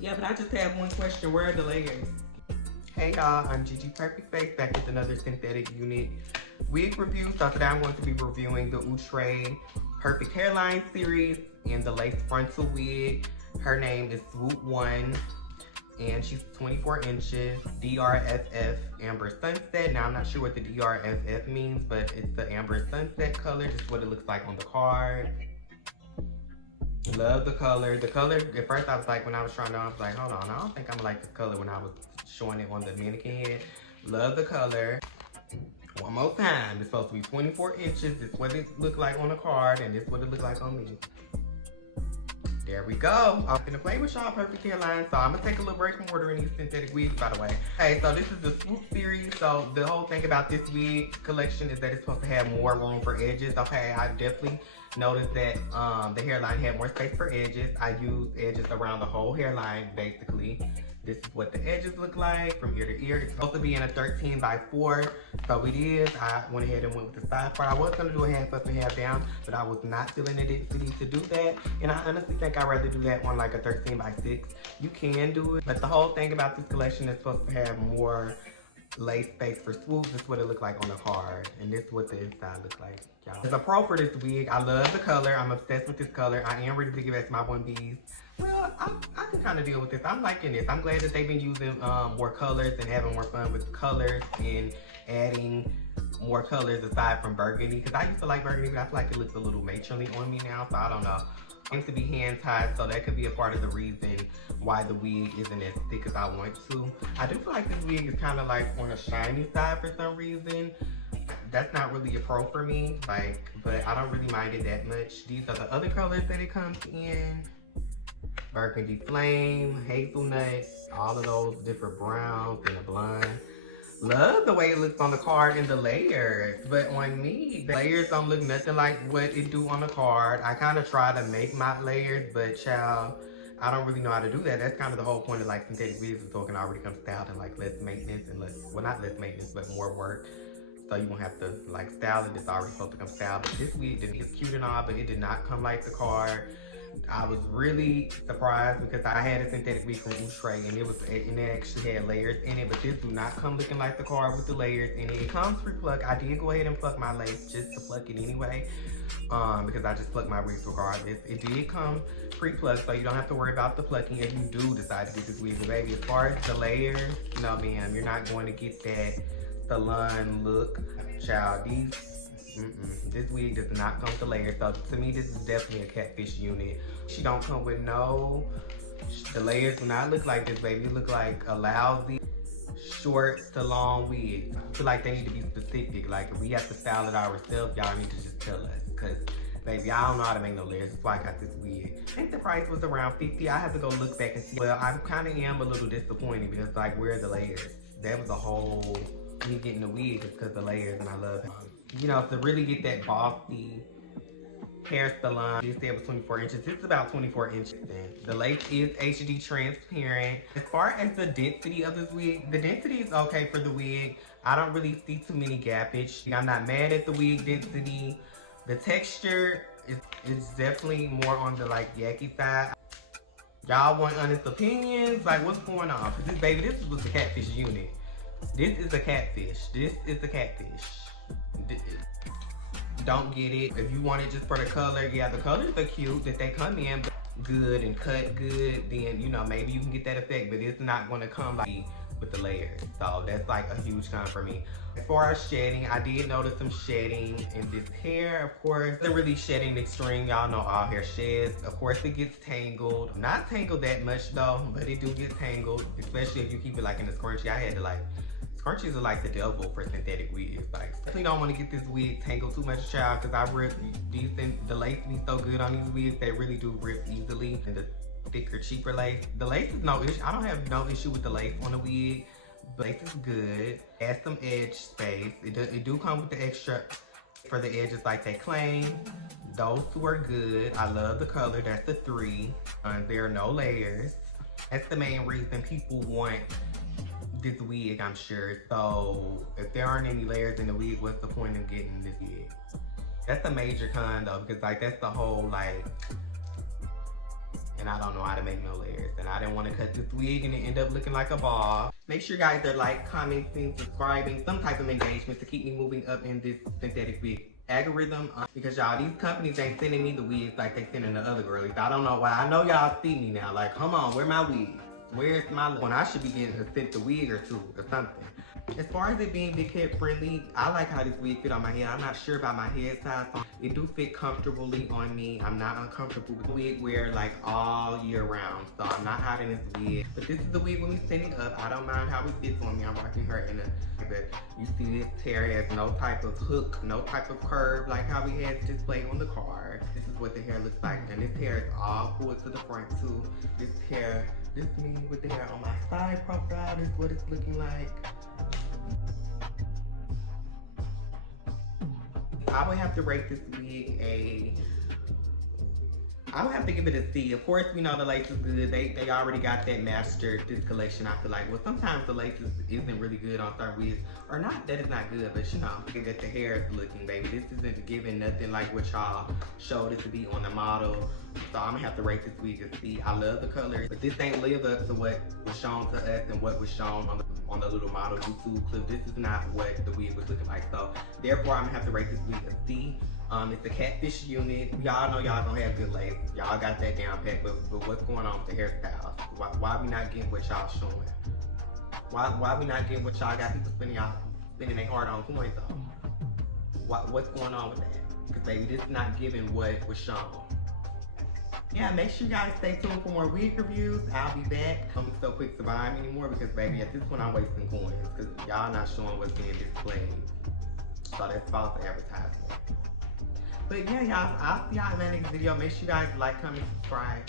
Yeah, but I just have one question. Where are the layers? Hey y'all, I'm Gigi Perfect Face back with another synthetic unit wig review. So today I'm going to be reviewing the Outre Perfect Hairline series and the lace frontal wig. Her name is Swoop One and she's 24 inches, DRFF Amber Sunset. Now I'm not sure what the DRFF means, but it's the Amber Sunset color. This is what it looks like on the card. Love the color. The color, at first I was like, when I was trying to, I was like, hold on, I don't think I'm gonna like this color when I was showing it on the mannequin head. Love the color. One more time, it's supposed to be 24 inches. This is what it looked like on the card, and this is what it looked like on me. There we go. I'm gonna play with y'all Perfect Hairline, so I'm gonna take a little break from ordering these synthetic wigs, by the way. Hey, so this is the Swoop series. So the whole thing about this wig collection is that it's supposed to have more room for edges. Okay, I definitely noticed that the hairline had more space for edges. I used edges around the whole hairline, basically. This is what the edges look like from ear to ear. It's supposed to be in a 13 by 4, so it is. I went ahead and went with the side part. I was gonna do a half up and half down, but I was not feeling the density to do that. And I honestly think I'd rather do that on like a 13 by 6. You can do it, but the whole thing about this collection is supposed to have more lace space for swoops. This is what it looked like on the card, and this is what the inside looks like, y'all. As a pro for this wig, I love the color. I'm obsessed with this color. I am ready to give it to my 1Bs. Well, I can kind of deal with this. I'm liking this. I'm glad that they've been using more colors and having more fun with colors and adding more colors aside from burgundy. Because I used to like burgundy, but I feel like it looks a little matronly on me now, so I don't know. It seems to be hand tied, so that could be a part of the reason why the wig isn't as thick as I want to. I do feel like this wig is kind of like on a shiny side for some reason. That's not really a pro for me, like, but I don't really mind it that much. These are the other colors that it comes in. Burgundy Flame, Hazelnut, all of those different browns and the blonde. Love the way it looks on the card and the layers, but on me, the layers don't look nothing like what it do on the card. I kind of try to make my layers, but child, I don't really know how to do that. That's kind of the whole point of like synthetic wigs, so it can already come styled and like less maintenance and less, well not less maintenance, but more work. So you won't have to like style it, it's already supposed to come styled. But this wig is cute and all, but it did not come like the card. I was really surprised because I had a synthetic wig from Outre and it actually had layers in it, but this do not come looking like the card with the layers in it. It comes pre-plucked. I did go ahead and pluck my lace just to pluck it anyway, because I just pluck my wigs regardless. It did come pre-plucked, so you don't have to worry about the plucking if you do decide to get this wig. But baby, as far as the layers, no ma'am, you're not going to get that salon look. Child, this wig does not come to layers, so to me this is definitely a catfish unit. She don't come with the layers do not look like this, baby. It look like a lousy short to long wig. I feel like they need to be specific. Like if we have to style it ourselves, y'all need to just tell us, because baby, I don't know how to make no layers. That's why I got this wig. I think the price was around $50. I have to go look back and see. Well, I kind of am a little disappointed because like, where are the layers? That was the whole me getting the wig is because the layers, and I love it. You know, to really get that bossy hair salon, this said was 24 inches. This is about 24 inches in. The lace is HD transparent. As far as the density of this wig, the density is okay for the wig. I don't really see too many gappage. I'm not mad at the wig density. The texture is definitely more on the like yucky side. Y'all want honest opinions? Like what's going on? Cause this baby, this was a catfish unit. This is a catfish. This is a catfish. Don't get it. If you want it just for the color, yeah, the colors are cute that they come in good and cut good, then you know maybe you can get that effect, but it's not going to come like with the layers. So that's like a huge con for me. As far as shedding, I did notice some shedding in this hair. Of course, it's really shedding extreme. Y'all know all hair sheds. Of course, it gets tangled. Not tangled that much though, but it do get tangled, especially if you keep it like in the scrunchie. I had to like, scrunchies are like the devil for synthetic wigs. Like, definitely don't want to get this wig tangled too much, child, because I rip the lace be so good on these wigs, they really do rip easily. And the thicker, cheaper lace. The lace is no issue. I don't have no issue with the lace on the wig. Lace is good. Add some edge space. It do come with the extra for the edges like they claim. Those two are good. I love the color. That's the 3. There are no layers. That's the main reason people want this wig, I'm sure. So if there aren't any layers in the wig, what's the point of getting this wig? That's a major con though, because like that's the whole like and I don't know how to make no layers. And I didn't want to cut this wig and it end up looking like a ball. Make sure you guys are like, commenting, subscribing, some type of engagement to keep me moving up in this synthetic wig algorithm. Because y'all, these companies ain't sending me the wigs like they sending the other girlies. I don't know why. I know y'all see me now. Like, come on, where my wig? Where's my, when I should be getting sent the wig or two or something. As far as it being big head friendly, I like how this wig fit on my head. I'm not sure about my head size. It do fit comfortably on me. I'm not uncomfortable with wig wear like all year round. So I'm not hiding this wig. But this is the wig when we sitting up. I don't mind how it fits on me. I'm rocking her in a, but you see this hair has no type of hook, no type of curve like how we had displayed on the card. This is what the hair looks like. And this hair is all pulled to the front too. This hair, this me with the hair on my side profile is what it's looking like. I would have to rate this wig I would have to give it a C. Of course, we know the lace is good. They already got that mastered, this collection, I feel like. Well, sometimes the lace isn't really good on certain wigs. Or not that it's not good, but you know, that the hair is looking, baby. This isn't giving nothing like what y'all showed it to be on the model. So I'm gonna have to rate this wig a C. I love the colors, but this ain't live up to what was shown to us and what was shown on the little model YouTube clip. This is not what the wig was looking like. So therefore, I'm gonna have to rate this wig a C. It's a catfish unit. Y'all know y'all don't have good lace. Y'all got that down pat, but what's going on with the hairstyles? Why we not getting what y'all showing? Why we not getting what y'all got people spending their hard on coins on? What's going on with that? Because baby, this is not giving what was shown. Yeah, make sure you guys stay tuned for more wig reviews. I'll be back. I'm so quick to buy them anymore because baby, at this point I'm wasting coins because y'all not showing what's being displayed. So that's false advertisement. But yeah, y'all, I'll see y'all in my next video. Make sure you guys like, comment, subscribe.